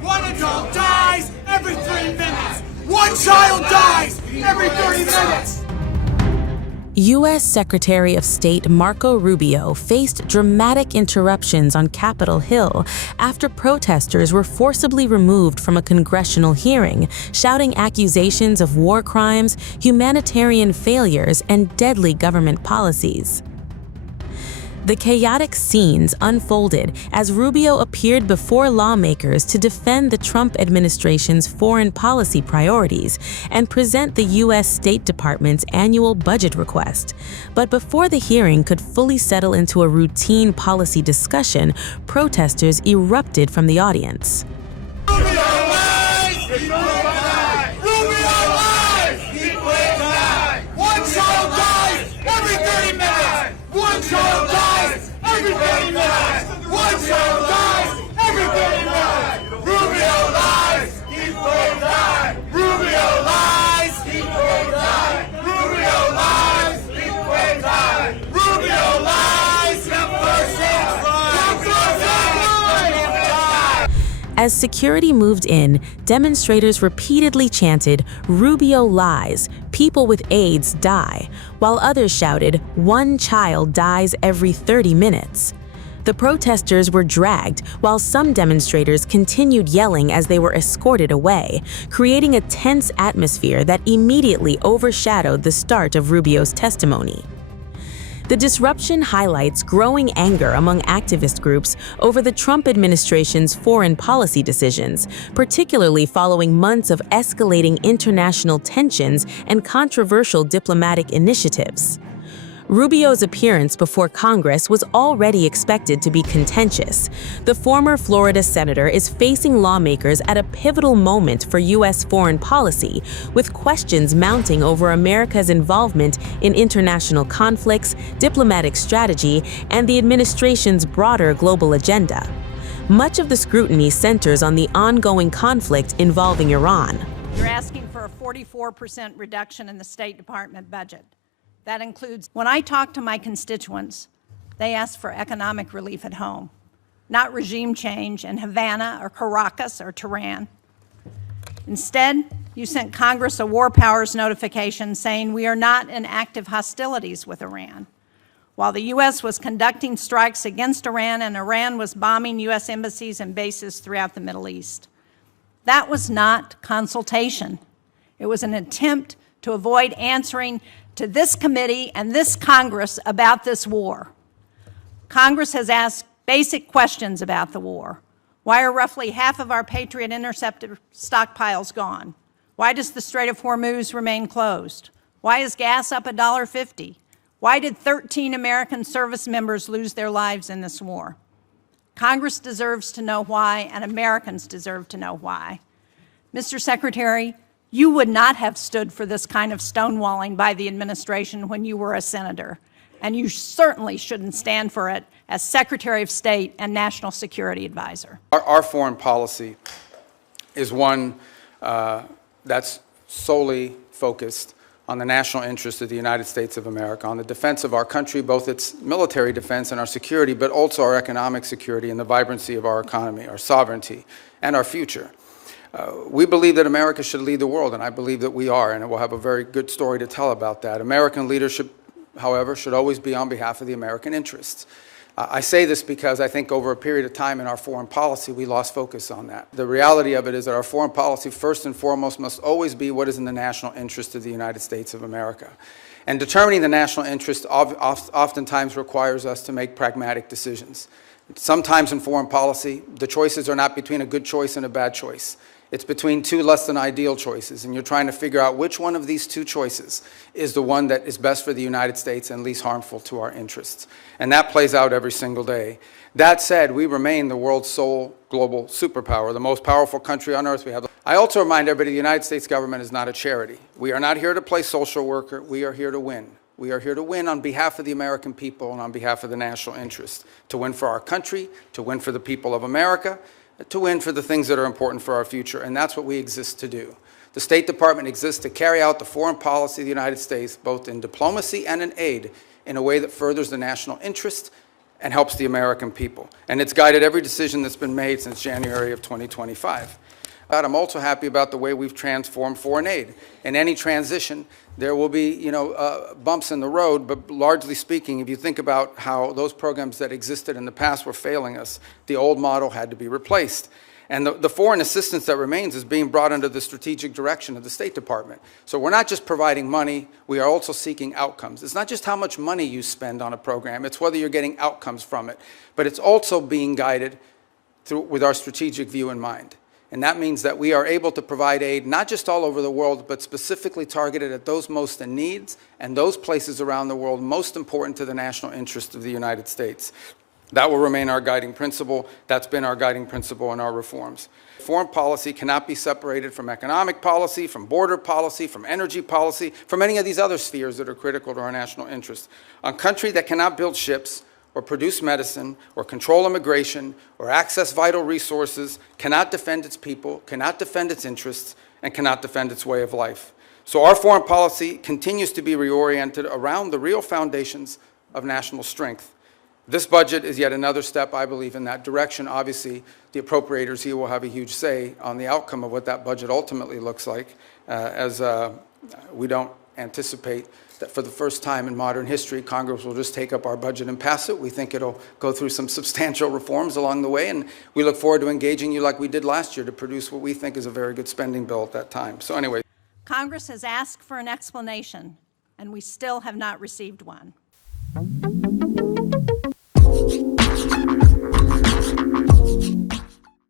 One adult dies every 3 minutes. One child dies every 30 minutes. U.S. Secretary of State Marco Rubio faced dramatic interruptions on Capitol Hill after protesters were forcibly removed from a congressional hearing, shouting accusations of war crimes, humanitarian failures, and deadly government policies. The chaotic scenes unfolded as Rubio appeared before lawmakers to defend the Trump administration's foreign policy priorities and present the U.S. State Department's annual budget request. But before the hearing could fully settle into a routine policy discussion, protesters erupted from the audience. One child dies every 30 minutes! One child dies every 30 minutes! Rubio lies! He will die! Rubio lies! He will die! Rubio lies! He will die! Rubio lies! As security moved in, demonstrators repeatedly chanted, "Rubio lies, people with AIDS die," while others shouted, "One child dies every 30 minutes." The protesters were dragged, while some demonstrators continued yelling as they were escorted away, creating a tense atmosphere that immediately overshadowed the start of Rubio's testimony. The disruption highlights growing anger among activist groups over the Trump administration's foreign policy decisions, particularly following months of escalating international tensions and controversial diplomatic initiatives. Rubio's appearance before Congress was already expected to be contentious. The former Florida senator is facing lawmakers at a pivotal moment for U.S. foreign policy, with questions mounting over America's involvement in international conflicts, diplomatic strategy, and the administration's broader global agenda. Much of the scrutiny centers on the ongoing conflict involving Iran. You're asking for a 44% reduction in the State Department budget. That includes, when I talk to my constituents, they ask for economic relief at home, not regime change in Havana or Caracas or Tehran. Instead, you sent Congress a war powers notification saying we are not in active hostilities with Iran, while the U.S. was conducting strikes against Iran and Iran was bombing U.S. embassies and bases throughout the Middle East. That was not consultation. It was an attempt to avoid answering to this committee and this Congress about this war. Congress has asked basic questions about the war. Why are roughly half of our Patriot interceptor stockpiles gone? Why does the Strait of Hormuz remain closed? Why is gas up $1.50? Why did 13 American service members lose their lives in this war? Congress deserves to know why, and Americans deserve to know why. Mr. Secretary, you would not have stood for this kind of stonewalling by the administration when you were a senator, and you certainly shouldn't stand for it as Secretary of State and National Security Advisor. Our foreign policy is one that's solely focused on the national interest of the United States of America, on the defense of our country, both its military defense and our security, but also our economic security and the vibrancy of our economy, our sovereignty, and our future. We believe that America should lead the world, and I believe that we are, and we'll have a very good story to tell about that. American leadership, however, should always be on behalf of the American interests. I say this because I think over a period of time in our foreign policy, we lost focus on that. The reality of it is that our foreign policy, first and foremost, must always be what is in the national interest of the United States of America. And determining the national interest oftentimes requires us to make pragmatic decisions. Sometimes in foreign policy, the choices are not between a good choice and a bad choice. It's between two less than ideal choices, and you're trying to figure out which one of these two choices is the one that is best for the United States and least harmful to our interests. And that plays out every single day. That said, we remain the world's sole global superpower, the most powerful country on earth. I also remind everybody the United States government is not a charity. We are not here to play social worker. We are here to win. We are here to win on behalf of the American people and on behalf of the national interest, to win for our country, to win for the people of America, to win for the things that are important for our future, and that's what we exist to do. The State Department exists to carry out the foreign policy of the United States, both in diplomacy and in aid, in a way that furthers the national interest and helps the American people. And it's guided every decision that's been made since January of 2025. But I'm also happy about the way we've transformed foreign aid. In any transition, there will be, bumps in the road, but largely speaking, if you think about how those programs that existed in the past were failing us, the old model had to be replaced. And the foreign assistance that remains is being brought under the strategic direction of the State Department. So we're not just providing money, we are also seeking outcomes. It's not just how much money you spend on a program, it's whether you're getting outcomes from it. But it's also being guided with our strategic view in mind. And that means that we are able to provide aid not just all over the world, but specifically targeted at those most in need and those places around the world most important to the national interest of the United States. That will remain our guiding principle. That's been our guiding principle in our reforms. Foreign policy cannot be separated from economic policy, from border policy, from energy policy, from any of these other spheres that are critical to our national interest. A country that cannot build ships or produce medicine or control immigration or access vital resources cannot defend its people, cannot defend its interests, and cannot defend its way of life. So our foreign policy continues to be reoriented around the real foundations of national strength. This budget is yet another step, I believe, in that direction. Obviously, the appropriators here will have a huge say on the outcome of what that budget ultimately looks like, as we don't anticipate that for the first time in modern history, Congress will just take up our budget and pass it. We think it'll go through some substantial reforms along the way, and we look forward to engaging you like we did last year to produce what we think is a very good spending bill at that time. So anyway. Congress has asked for an explanation, and we still have not received one.